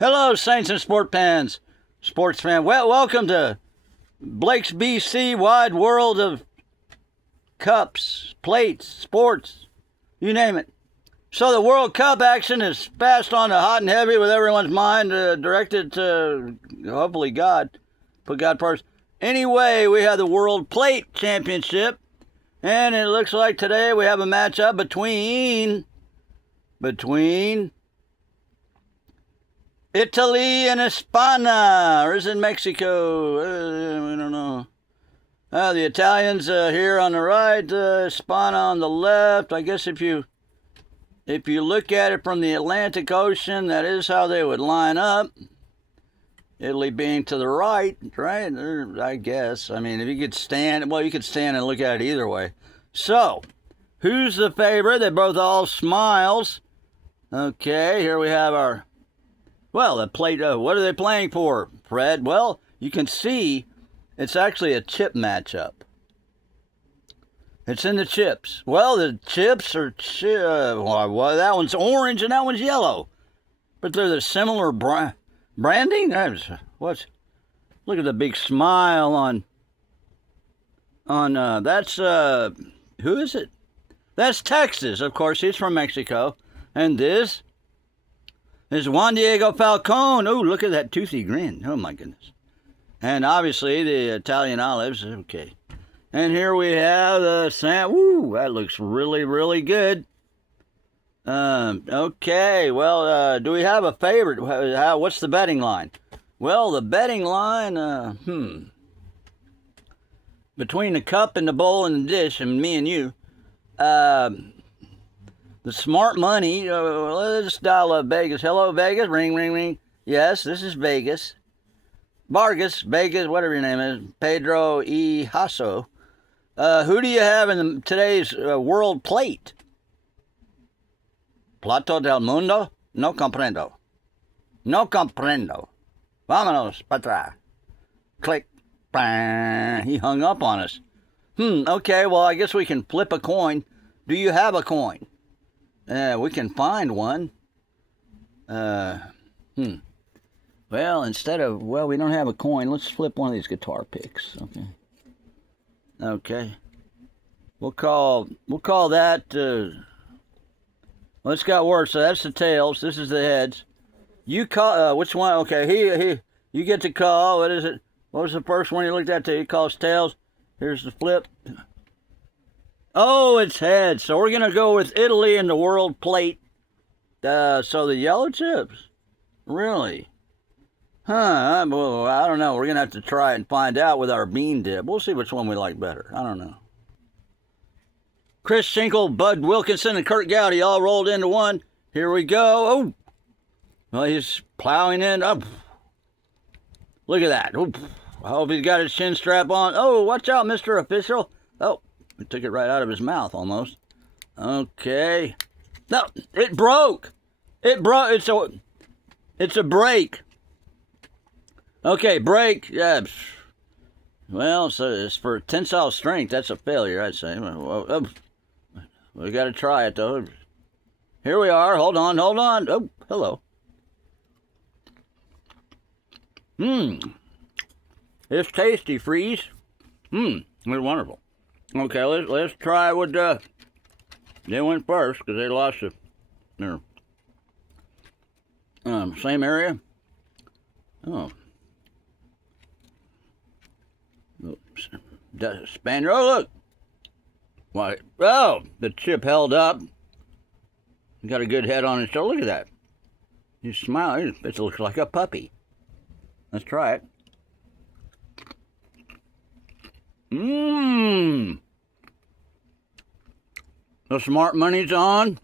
Hello, Saints and sports fan. Well, welcome to Blake's BC wide world of cups, plates, sports, you name it. So the World Cup action is fast on to hot and heavy with everyone's mind directed to, hopefully, God. Put God first. Anyway, we have the World Plate Championship, and it looks like today we have a matchup between Italy and España, or is it Mexico? I don't know. The Italians here on the right, España on the left. I guess if you look at it from the Atlantic Ocean, that is how they would line up. Italy being to the right, right? I guess. I mean, if you could stand, well, you could stand and look at it either way. So, who's the favorite? They're both all smiles. Okay, here we have our... Well, the Plato, what are they playing for, Fred? Well, you can see it's actually a chip matchup. It's in the chips. Well, the chips are, well, that one's orange and that one's yellow. But they're the similar branding? Look at the big smile on that's, who is it? That's Texas, of course, he's from Mexico. And this is Juan Diego Falcone. Oh, look at that toothy grin. Oh, my goodness. And obviously the Italian olives. Okay. And here we have the Woo, that looks really, really good. Okay. Well, do we have a favorite? What's the betting line? Well, the betting line, between the cup and the bowl and the dish, and me and you, the smart money, let's dial up Vegas. Hello, Vegas. Ring, ring, ring. Yes, this is Vegas. Vargas, Vegas, whatever your name is. Pedro E. Hasso. Who do you have in today's World Plate? Plato del Mundo? No comprendo. No comprendo. Vámonos, patra. Click. Bang. He hung up on us. Okay, well, I guess we can flip a coin. Do you have a coin? We can find one. Well, instead of, we don't have a coin. Let's flip one of these guitar picks. Okay. We'll call that, well, it's got words. So that's the tails. This is the heads. You call, which one? Okay, you get to call. What is it? What was the first one you looked at? He calls tails. Here's the flip. Oh, it's heads. So we're going to go with Italy in the World Plate. So the yellow chips. Really? Well, I don't know. We're going to have to try it and find out with our bean dip. We'll see which one we like better. I don't know. Chris Schinkel, Bud Wilkinson, and Kurt Gowdy all rolled into one. Here we go. Oh. Well, he's plowing in. Oh. Look at that. Oh. I hope he's got his chin strap on. Oh, watch out, Mr. Official. Oh. He took it right out of his mouth, almost. Okay. No, it broke. It broke. It's a break. Okay, break. Yeah. Well, so it's for tensile strength. That's a failure, I'd say. We got to try it, though. Here we are. Hold on. Oh, hello. It's tasty, Freeze. It's wonderful. Okay, let's try with, they went first because they lost their same area. Oh. Oops. Spaniard, oh, look. Why? Oh, the chip held up. Got a good head on his shoulder. Look at that. He's smiling. It looks like a puppy. Let's try it. The smart money's on.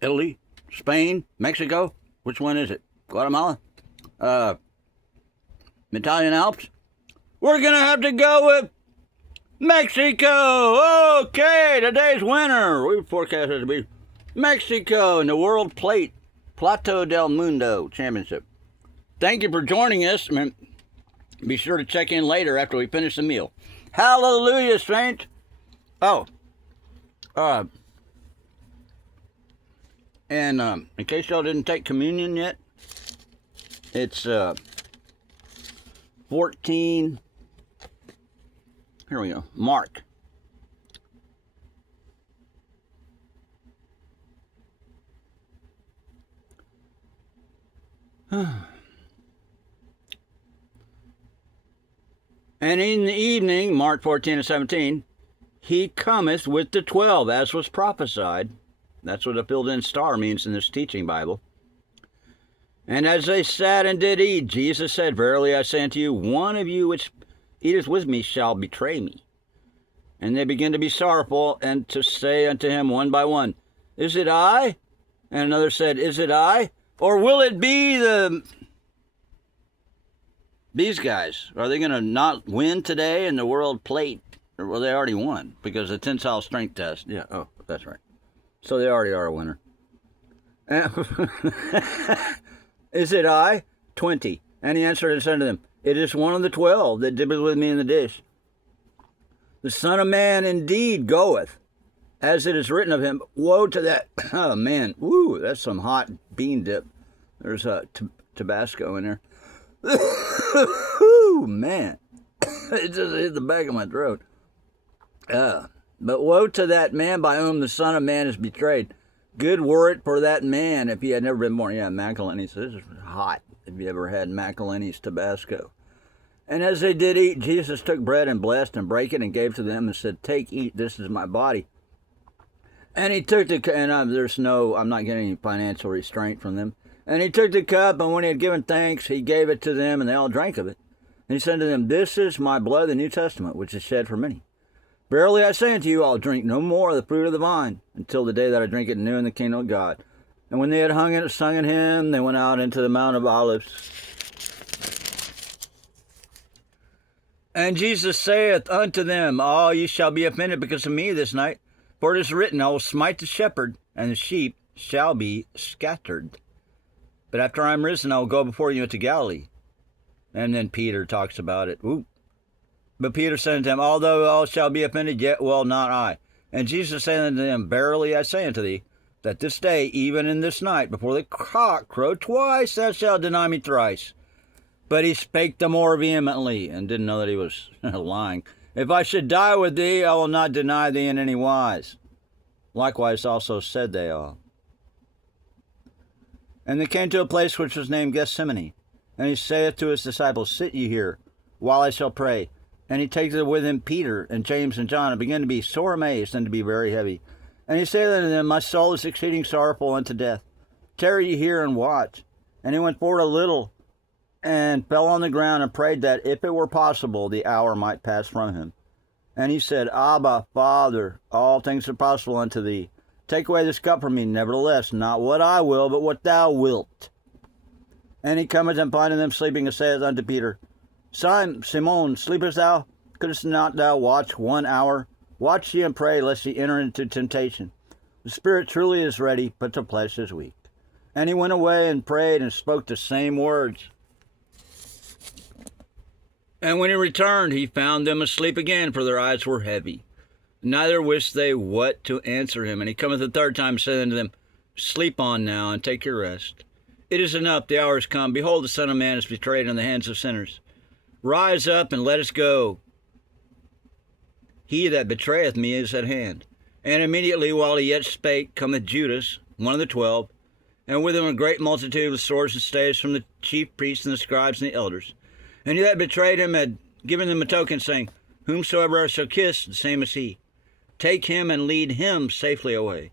Italy, Spain, Mexico. Which one is it? Guatemala? Italian Alps? We're going to have to go with Mexico. Okay, today's winner. We forecast it to be Mexico in the World Plate Plato del Mundo Championship. Thank you for joining us. Be sure to check in later after we finish the meal. Hallelujah, saints. Oh. And in case y'all didn't take communion yet, it's 14. Here we go. Mark. And in the evening, Mark 14 and 17, he cometh with the 12, as was prophesied. That's what a filled-in star means in this teaching Bible. And as they sat and did eat, Jesus said, Verily I say unto you, one of you which eateth with me shall betray me. And they began to be sorrowful, and to say unto him one by one, Is it I? And another said, Is it I? Or will it be these guys? Are they going to not win today in the world plate? Well, they already won, because the tensile strength test. Yeah, oh, that's right. So they already are a winner. Is it I? 20. And he answered and said to them, It is one of the 12 that dippeth with me in the dish. The Son of Man indeed goeth, as it is written of him. Woe to that, oh man, woo, that's some hot bean dip. There's Tabasco in there. Ooh, man, it just hit the back of my throat. But woe to that man by whom the Son of Man is betrayed. Good were it for that man if he had never been born. Yeah, McElhenney's. This is hot. If you ever had McElhenney's Tabasco. And as they did eat, Jesus took bread and blessed and brake it and gave to them and said, Take, eat, this is my body. And he took the, and I'm not getting any financial restraint from them. And he took the cup, and when he had given thanks, he gave it to them, and they all drank of it. And he said to them, This is my blood of the New Testament, which is shed for many. Verily I say unto you, I'll drink no more of the fruit of the vine, until the day that I drink it new in the kingdom of God. And when they had sung a hymn, they went out into the Mount of Olives. And Jesus saith unto them, All ye shall be offended because of me this night. For it is written, I will smite the shepherd, and the sheep shall be scattered. But after I am risen, I will go before you into Galilee. And then Peter talks about it. Ooh. But Peter said unto him, Although all shall be offended, yet will not I. And Jesus said unto them, Verily I say unto thee, that this day, even in this night, before the cock crow twice, thou shalt deny me thrice. But he spake the more vehemently, and didn't know that he was lying. If I should die with thee, I will not deny thee in any wise. Likewise also said they all. And they came to a place which was named Gethsemane. And he saith to his disciples, Sit ye here, while I shall pray. And he taketh with him Peter and James and John, and began to be sore amazed, and to be very heavy. And he saith unto them, My soul is exceeding sorrowful unto death. Tarry ye here and watch. And he went forward a little, and fell on the ground, and prayed that, if it were possible, the hour might pass from him. And he said, Abba, Father, all things are possible unto thee. Take away this cup from me, nevertheless, not what I will, but what thou wilt. And he cometh and findeth them sleeping, and saith unto Peter, Simon, sleepest thou? Couldst not thou watch 1 hour? Watch ye and pray, lest ye enter into temptation. The spirit truly is ready, but the flesh is weak. And he went away and prayed and spoke the same words. And when he returned, he found them asleep again, for their eyes were heavy. Neither wist they what to answer him. And he cometh the third time, and said unto them, Sleep on now, and take your rest. It is enough, the hour is come. Behold, the Son of Man is betrayed in the hands of sinners. Rise up, and let us go. He that betrayeth me is at hand. And immediately, while he yet spake, cometh Judas, one of the 12, and with him a great multitude with swords and staves from the chief priests and the scribes and the elders. And he that betrayed him had given them a token, saying, Whomsoever I shall kiss, the same is he. Take him and lead him safely away.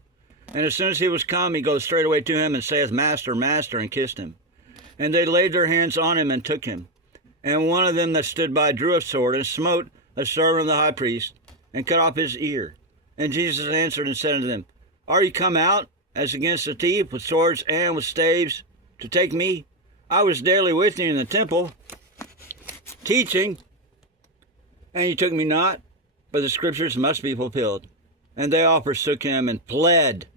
And as soon as he was come, he goes straightway to him, and saith, Master, Master, and kissed him. And they laid their hands on him, and took him. And one of them that stood by drew a sword, and smote a servant of the high priest, and cut off his ear. And Jesus answered and said unto them, Are ye come out, as against a thief, with swords and with staves, to take me? I was daily with you in the temple, teaching, and ye took me not, but the scriptures must be fulfilled. And they all forsook him and fled.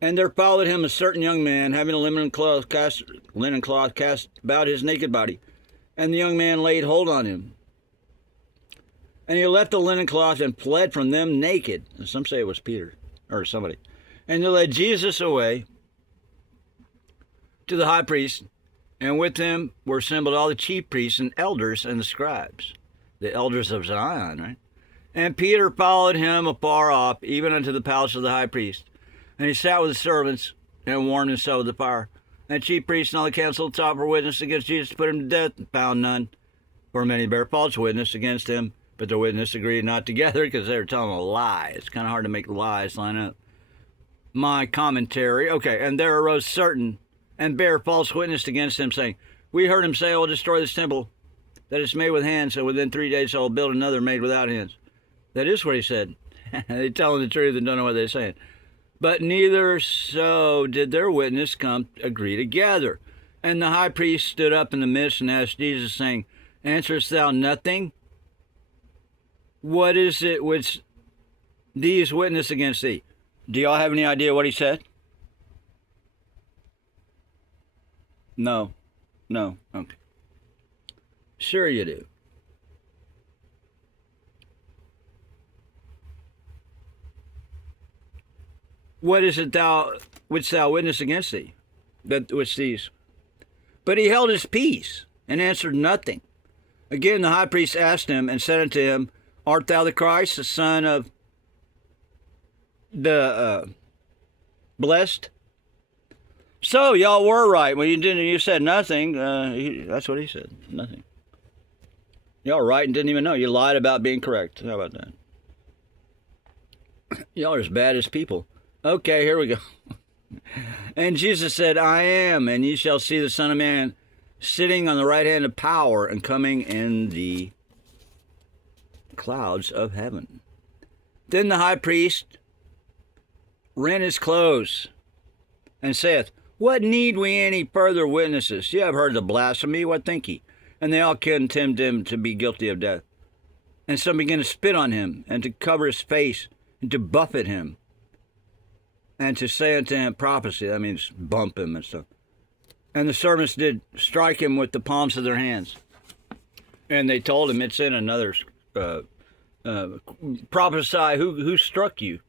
And there followed him a certain young man, having a linen cloth cast about his naked body. And the young man laid hold on him. And he left the linen cloth and fled from them naked. And some say it was Peter, or somebody. And they led Jesus away to the high priest, and with them were assembled all the chief priests and elders and the scribes, the elders of Zion, right? And Peter followed him afar off, even unto the palace of the high priest. And he sat with the servants and warmed himself with the fire. And the chief priests and all the council sought for witness against Jesus to put him to death, and found none. For many bare false witness against him, but the witness agreed not together, because they were telling a lie. It's kind of hard to make lies line up. My commentary. Okay, and there arose certain and bare false witness against him, saying, we heard him say, I will destroy this temple that is made with hands, and within 3 days I will build another made without hands. That is what he said. They telling the truth and don't know what they're saying. But neither so did their witness come agree together. And the high priest stood up in the midst and asked Jesus, saying, answerest thou nothing? What is it which these witness against thee? Do y'all have any idea what he said? No. Okay. Sure you do. What is it which thou witness against thee? That which these. But he held his peace and answered nothing. Again the high priest asked him and said unto him, art thou the Christ, the Son of the blessed? So y'all were right when you said nothing. That's what he said. Nothing. Y'all were right and didn't even know. You lied about being correct. How about that? Y'all are as bad as people. Okay, here we go. And Jesus said, I am, and ye shall see the Son of Man sitting on the right hand of power and coming in the clouds of heaven. Then the high priest rent his clothes and saith, what need we any further witnesses? Ye have heard the blasphemy, what think ye? And they all condemned him to be guilty of death. And some began to spit on him, and to cover his face, and to buffet him, and to say unto him prophecy, that means bump him and stuff. And the servants did strike him with the palms of their hands. And they told him, it's in another, prophesy who struck you.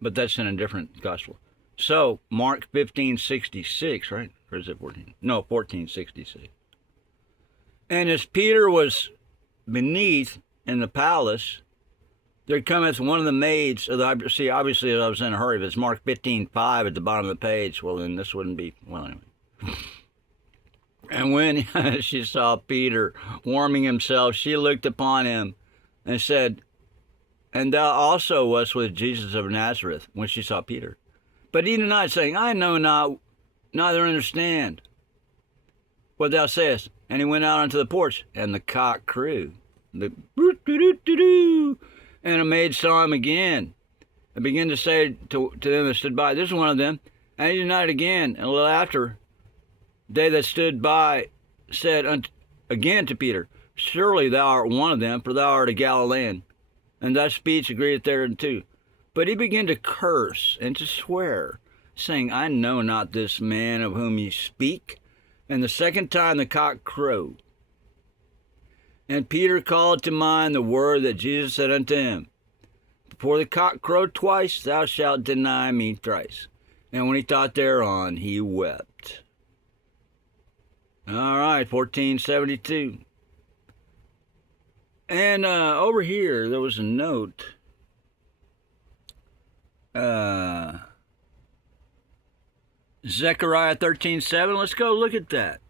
But that's in a different gospel. So, Mark 15:66, right? Or is it 14? No, 14:66. And as Peter was beneath in the palace, there cometh one of the maids of the, see, obviously I was in a hurry. If it's Mark 15:5 at the bottom of the page, well, then this wouldn't be, well, anyway. And when she saw Peter warming himself, she looked upon him and said, and thou also wast with Jesus of Nazareth, when she saw Peter. But he denied, saying, I know not, neither understand what thou sayest. And he went out onto the porch, and the cock crew. And a maid saw him again, and began to say to them that stood by, this is one of them. And he denied again. And a little after, they that stood by said again to Peter, surely thou art one of them, for thou art a Galilean. And thy speech agreeth thereunto. But he began to curse and to swear, saying, I know not this man of whom ye speak. And the second time the cock crowed. And Peter called to mind the word that Jesus said unto him, before the cock crowed twice, thou shalt deny me thrice. And when he thought thereon, he wept. All right, 1472. And over here, there was a note. Zechariah 13:7. Let's go look at that.